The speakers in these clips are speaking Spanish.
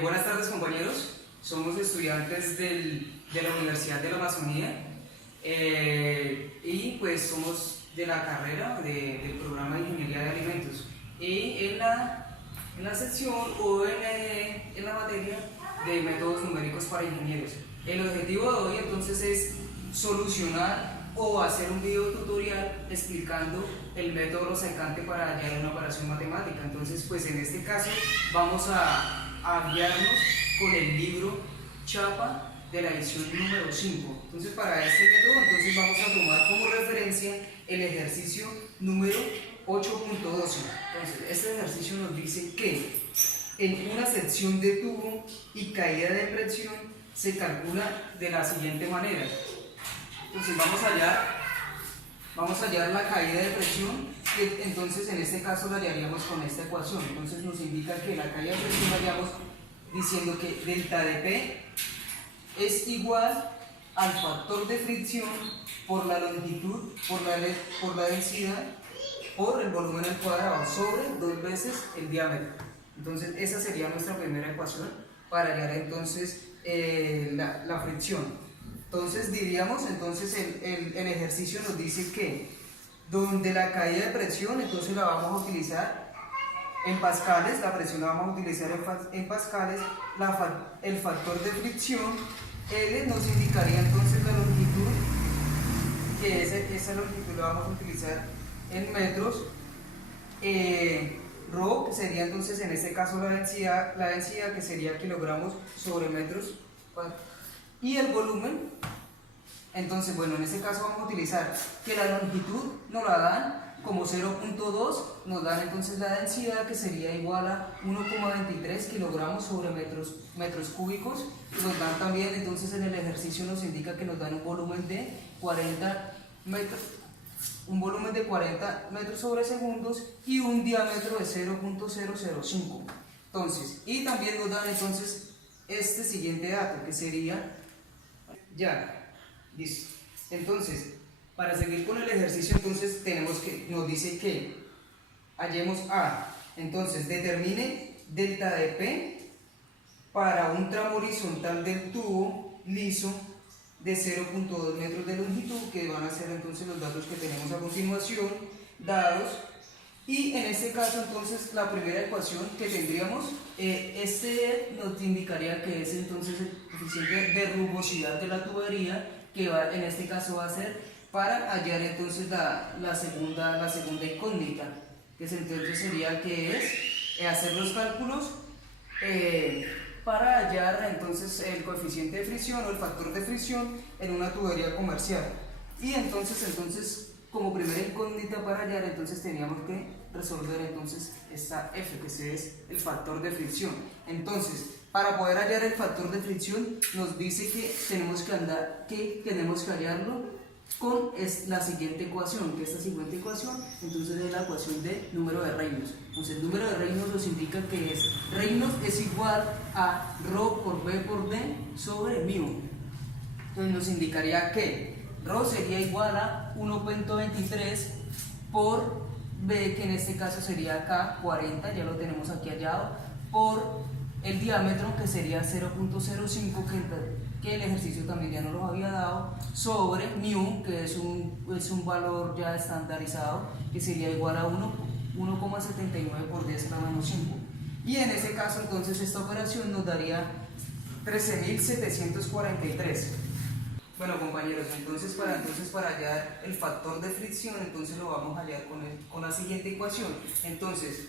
Buenas tardes, compañeros. Somos estudiantes de la Universidad de la Amazonía y pues somos de la carrera del programa de Ingeniería de Alimentos. Y en la sección o en la materia de métodos numéricos para ingenieros. El objetivo de hoy entonces es solucionar o hacer un video tutorial explicando el método rosecante para hallar una operación matemática. Entonces, pues en este caso vamos a guiarnos con el libro Chapa de la edición número 5. Entonces, para este método entonces vamos a tomar como referencia el ejercicio número 8.12. Entonces, este ejercicio nos dice que en una sección de tubo y caída de presión se calcula de la siguiente manera. Entonces vamos a hallar la caída de presión, que entonces en este caso la hallaríamos con esta ecuación. Entonces nos indica que la caída de presión la hallamos diciendo que delta de P es igual al factor de fricción por la longitud, por la densidad, por el volumen al cuadrado, sobre 2 veces el diámetro. Entonces esa sería nuestra primera ecuación para hallar entonces la fricción. Entonces diríamos, entonces el ejercicio nos dice que donde la caída de presión, entonces la vamos a utilizar en pascales, la presión la vamos a utilizar en pascales, el factor de fricción, L nos indicaría entonces la longitud, que esa longitud la vamos a utilizar en metros, ρ sería entonces en este caso la densidad que sería kilogramos sobre metros, y el volumen, entonces bueno, en este caso vamos a utilizar que la longitud nos la dan como 0.2, nos dan entonces la densidad que sería igual a 1,23 kilogramos sobre metros cúbicos, nos dan también, entonces en el ejercicio nos indica que nos dan un volumen de 40 metros sobre segundos y un diámetro de 0.005. Entonces, y también nos dan entonces este siguiente dato que sería ya, listo. Entonces, para seguir con el ejercicio, entonces nos dice que hallemos A. Entonces, determine delta de P para un tramo horizontal del tubo liso de 0.2 metros de longitud, que van a ser entonces los datos que tenemos a continuación, dados. Y en este caso entonces la primera ecuación que tendríamos, nos indicaría que es entonces el coeficiente de rugosidad de la tubería, que en este caso va a ser para hallar entonces la segunda incógnita, que entonces sería que es hacer los cálculos para hallar entonces el coeficiente de fricción o el factor de fricción en una tubería comercial. Y entonces como primera incógnita para hallar, entonces teníamos que resolver entonces esta F, que es el factor de fricción. Entonces, para poder hallar el factor de fricción, nos dice que tenemos que hallarlo con la siguiente ecuación, que esta siguiente ecuación, entonces es la ecuación de número de Reynolds. Entonces, el número de Reynolds nos indica que Reynolds es igual a ρ por B por D sobre μ. Entonces, nos indicaría que ρ sería igual a 1.23 por B, que en este caso sería acá 40, ya lo tenemos aquí hallado, por el diámetro, que sería 0.05, que el ejercicio también ya nos lo había dado, sobre μ, que es un valor ya estandarizado, que sería igual a 1,79 por 10 a la menos 5. Y en ese caso entonces esta operación nos daría 13.743. Bueno, compañeros, entonces para hallar el factor de fricción, entonces lo vamos a hallar con la siguiente ecuación. Entonces,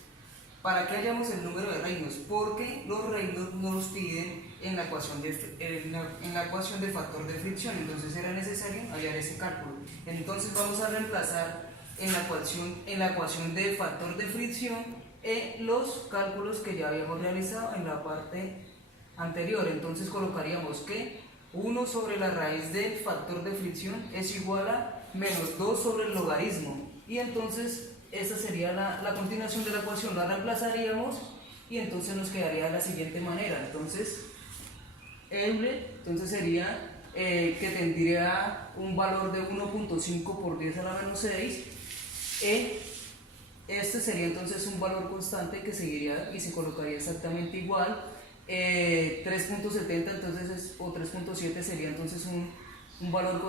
¿para qué hallamos el número de Reynolds? Porque los Reynolds nos piden en la ecuación de factor de fricción, entonces era necesario hallar ese cálculo. Entonces vamos a reemplazar en la ecuación de factor de fricción los cálculos que ya habíamos realizado en la parte anterior. Entonces colocaríamos que 1 sobre la raíz del factor de fricción es igual a menos 2 sobre el logaritmo, y entonces esta sería la continuación de la ecuación, la reemplazaríamos y entonces nos quedaría de la siguiente manera. Entonces sería que tendría un valor de 1.5 por 10 a la menos 6. Este sería entonces un valor constante que seguiría y se colocaría exactamente igual 3.70 entonces o 3.7 sería entonces un valor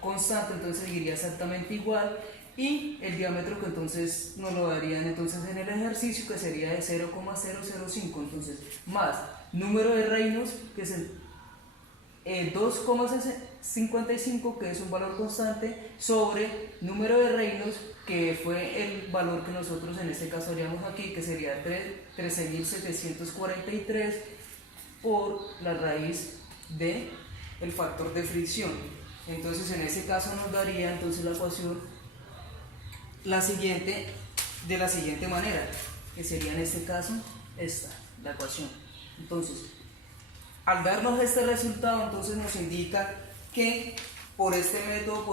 constante, entonces seguiría exactamente igual, y el diámetro que entonces nos lo darían entonces en el ejercicio, que sería de 0,005, entonces más número de reinos, que es el 2,55, que es un valor constante, sobre número de reinos, que fue el valor que nosotros en este caso haríamos aquí, que sería 13.743 por la raíz de el factor de fricción. Entonces en ese caso nos daría entonces la ecuación la siguiente, de la siguiente manera, que sería en este caso esta, la ecuación. Entonces, al darnos este resultado, entonces nos indica que por este método,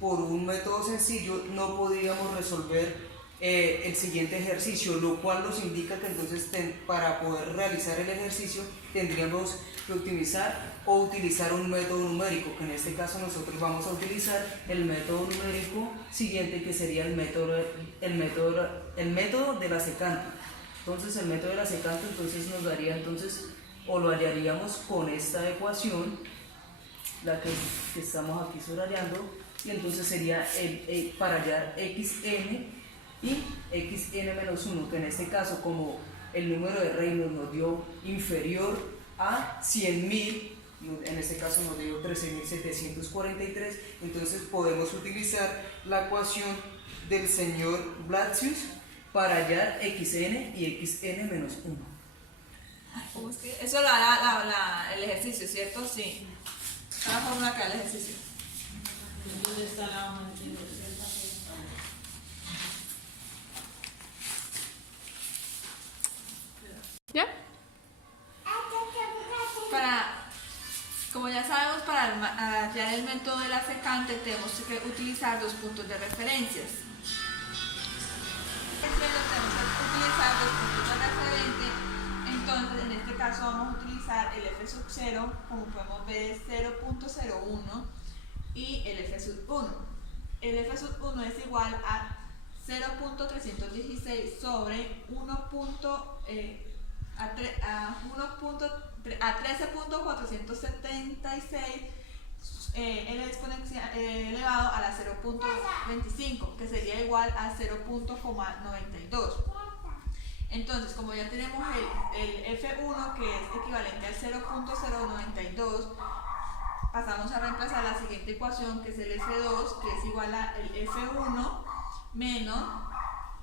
por un método sencillo, no podríamos resolver el siguiente ejercicio, lo cual nos indica que entonces para poder realizar el ejercicio tendríamos que optimizar o utilizar un método numérico, que en este caso nosotros vamos a utilizar el método numérico siguiente, que sería el método de la secante. Entonces el método de la secante entonces nos daría entonces, o lo hallaríamos con esta ecuación, la que estamos aquí subrayando, y entonces sería para hallar xn y xn menos 1, que en este caso, como el número de reinos nos dio inferior a 100.000, en este caso nos dio 13.743, entonces podemos utilizar la ecuación del señor Blasius para hallar xn y xn menos 1. ¿Cómo es que? Eso lo hará el ejercicio, ¿cierto? Sí. La fórmula que da el ejercicio. ¿Dónde está la hoja? ¿Ya? Como ya sabemos, para hallar el método de la secante tenemos que utilizar dos puntos de referencias. Tenemos que utilizar dos puntos de referencia. Entonces, en este caso vamos a utilizar el f sub 0, como podemos ver es 0.01, y el f sub 1. El f sub 1 es igual a 0.316 sobre 13.476 elevado a la 0.25, que sería igual a 0.92. Entonces, como ya tenemos el F1, que es equivalente al 0.092, pasamos a reemplazar la siguiente ecuación, que es el F2, que es igual al F1 menos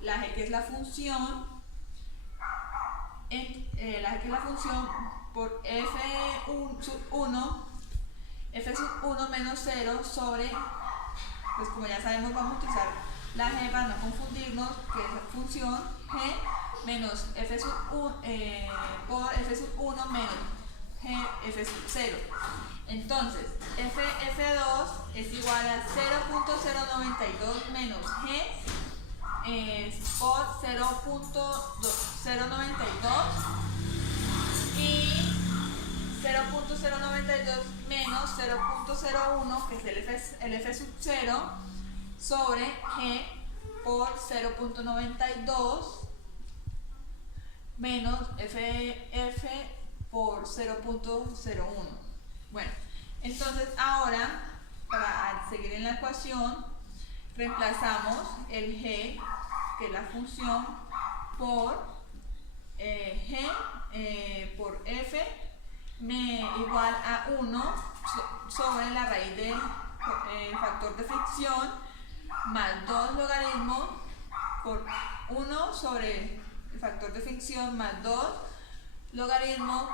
la G, que es la función, por F1 sub 1, F sub 1 menos 0 sobre, pues como ya sabemos vamos a utilizar la G para no confundirnos, que es la función G menos F sub 1 por F sub 1 menos G F sub 0. Entonces, F2 es igual a 0.092 menos G por 0.092 y 0.092 menos 0.01, que es el F sub 0, sobre G por 0.92 menos F por 0.01. Bueno, entonces ahora, para seguir en la ecuación, reemplazamos el G, que es la función, por G por F igual a 1 sobre la raíz del factor de fricción más 2 logaritmos por 1 sobre el factor de fricción más 2 logaritmos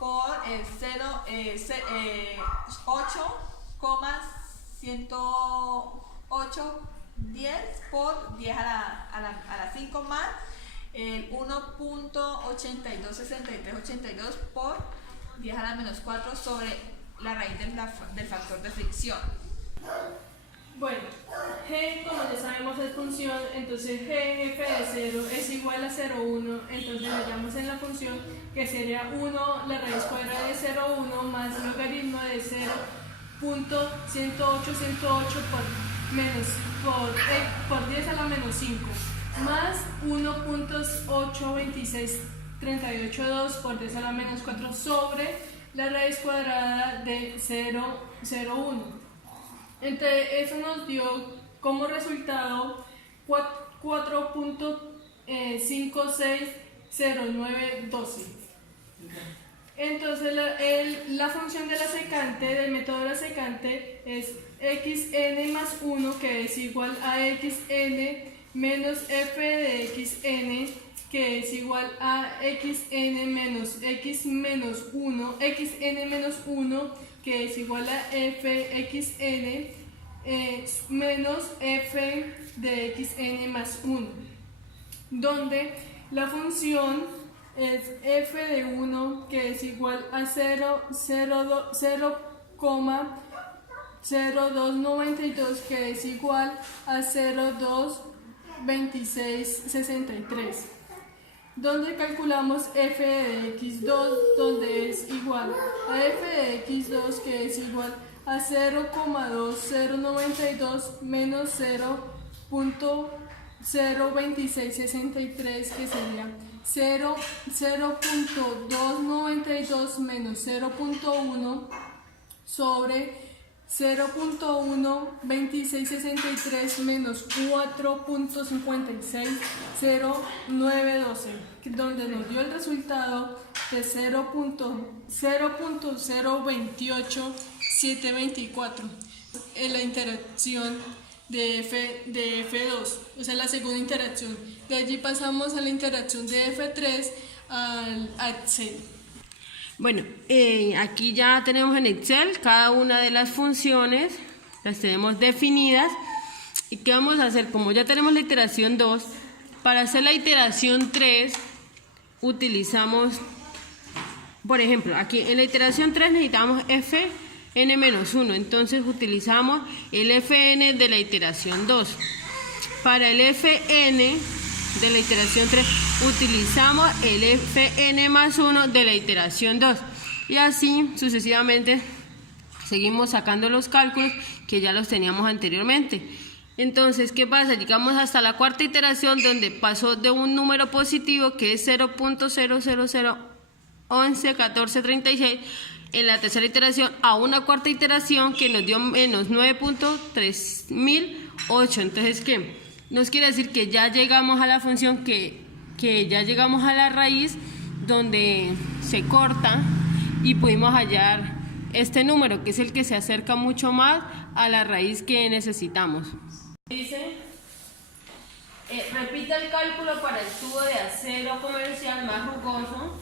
por 8,10810 por 10 a la 5 más el 1.826382 por 10 a la menos 4 sobre la raíz del factor de fricción. Bueno, G, como ya sabemos, es función, entonces GF de 0 es igual a 0,1, entonces hallamos en la función que sería 1 la raíz cuadrada de 0,1 más logaritmo de 0.108 por 10 a la menos 5 más 1.826 38,2 por 10 a la menos 4 sobre la raíz cuadrada de 0,01. Entonces eso nos dio como resultado 4.560912. Entonces la función de la secante, del método de la secante, es xn más 1, que es igual a xn menos f de xn, que es igual a xn menos x menos 1, xn menos 1, que es igual a f xn menos f de xn más 1, donde la función es f de 1, que es igual a 0,0292, que es igual a 0,22663, donde calculamos f de x2, donde es igual a f de x2, que es igual a 0,2092 menos 0.02663, que sería 0.292 menos 0.1 sobre 0.12663 menos 4.560,912, donde nos dio el resultado de 0.028724 en la interacción de F2, o sea, la segunda interacción. De allí pasamos a la interacción de F3 al Excel. Bueno, aquí ya tenemos en Excel cada una de las funciones, las tenemos definidas. ¿Y qué vamos a hacer? Como ya tenemos la iteración 2, para hacer la iteración 3 utilizamos, por ejemplo, aquí en la iteración 3 necesitamos fn-1, entonces utilizamos el fn de la iteración 2. Para el fn de la iteración 3 utilizamos el fn más 1 de la iteración 2, y así sucesivamente seguimos sacando los cálculos que ya los teníamos anteriormente. Entonces, ¿qué pasa? Llegamos hasta la cuarta iteración, donde pasó de un número positivo que es 0.000111436 en la tercera iteración a una cuarta iteración que nos dio menos 9.3008. Entonces, ¿qué? Nos quiere decir que ya llegamos a la función, que ya llegamos a la raíz donde se corta y pudimos hallar este número, que es el que se acerca mucho más a la raíz que necesitamos. Dice, repita el cálculo para el tubo de acero comercial más rugoso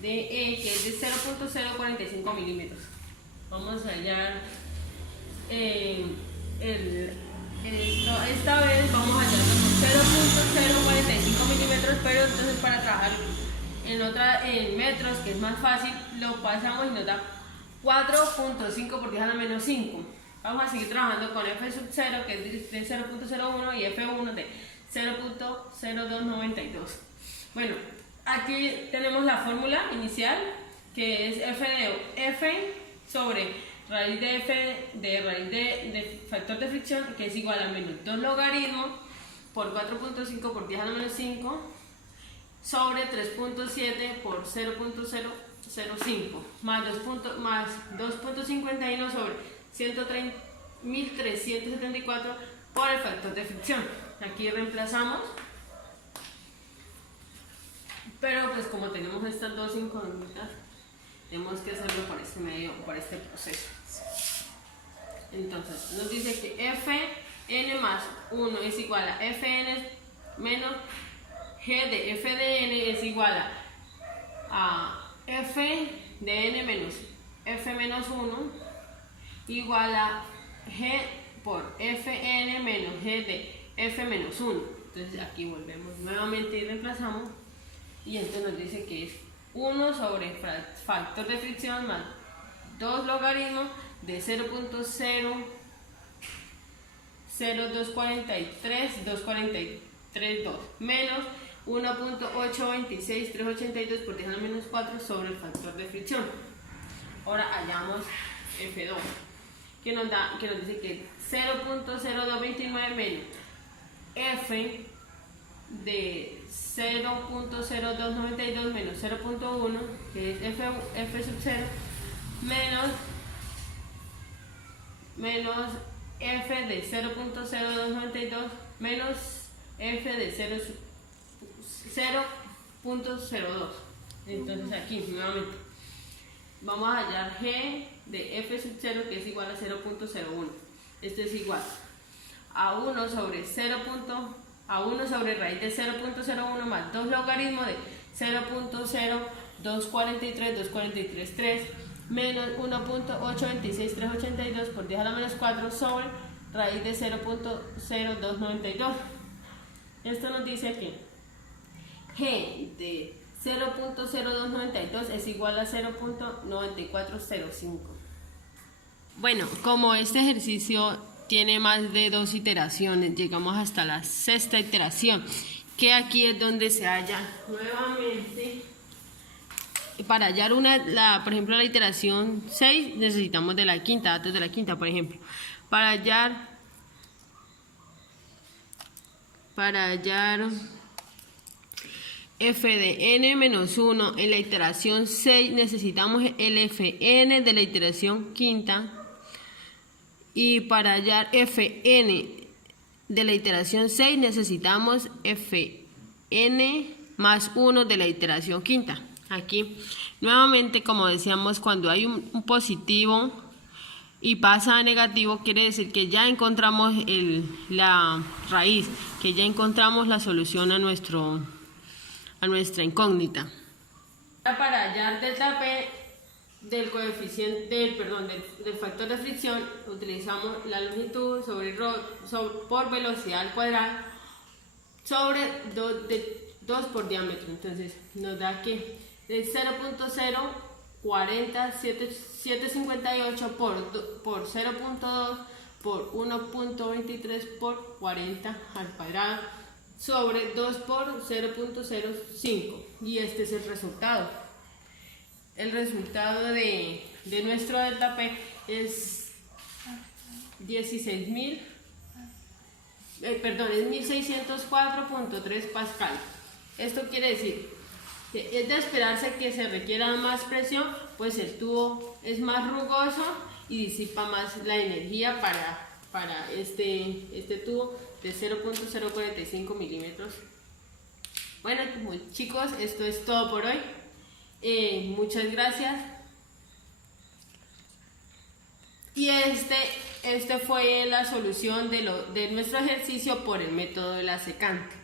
que es de 0.045 milímetros. Vamos a hallar esta vez vamos a hallarlo con 0.045 milímetros, pero entonces para trabajar en metros, que es más fácil, lo pasamos y nos da 4.5 por 10 a la menos 5. Vamos a seguir trabajando con F0, que es de 0.01, y F1 de 0.0292. Bueno, aquí tenemos la fórmula inicial, que es F sobre raíz de F de raíz de factor de fricción, que es igual a menos 2 logaritmos por 4.5 por 10 a la menos 5 sobre 3.7 por 0.005 más 2.51 sobre 130.374 por el factor de fricción. Aquí reemplazamos, pero pues como tenemos estas dos incógnitas, tenemos que hacerlo por este medio, por este proceso. Entonces nos dice que fn más 1 es igual a fn menos g de f de n es igual a f de n menos f menos 1 igual a g por fn menos g de f menos 1. Entonces aquí volvemos nuevamente y reemplazamos, y entonces nos dice que es 1 sobre factor de fricción más 2 logaritmos de 0.00243 menos 1.826382 por 10 a la menos 4 sobre el factor de fricción. Ahora hallamos F2, que nos dice que 0.0229 menos F de 0.0292 menos 0.1, que es f sub 0, menos f de 0.0292 menos f de 0.02. Entonces aquí nuevamente vamos a hallar g de f sub 0, que es igual a 0.01. Esto es igual a 1 sobre raíz de 0.01 más 2 logaritmos de 0.0243 menos 1.826382 por 10 a la menos 4 sobre raíz de 0.0292. Esto nos dice que g de 0.0292 es igual a 0.9405. Bueno, como este ejercicio tiene más de 2 iteraciones, llegamos hasta la 6ª iteración, que aquí es donde se halla nuevamente. Para hallar por ejemplo, la iteración 6 necesitamos de la quinta, datos de la quinta, por ejemplo. Para hallar f de n menos 1 en la iteración 6 necesitamos el fn de la iteración quinta. Y para hallar fn de la iteración 6 necesitamos fn más 1 de la iteración quinta. Aquí, nuevamente, como decíamos, cuando hay un positivo y pasa a negativo, quiere decir que ya encontramos la raíz, que ya encontramos la solución a nuestra incógnita. Para hallar delta P del coeficiente, del factor de fricción, utilizamos la longitud por velocidad al cuadrado sobre 2 por diámetro. Entonces nos da que de 0.040758 por 0.2 por 1.23 por 40 al cuadrado sobre 2 por 0.05, y este es el resultado. El resultado de nuestro delta P es 1604.3 pascal. Esto quiere decir que es de esperarse que se requiera más presión, pues el tubo es más rugoso y disipa más la energía para este tubo de 0.045 milímetros. Bueno, chicos, esto es todo por hoy. Muchas gracias. Y este fue la solución de nuestro ejercicio por el método de la secante.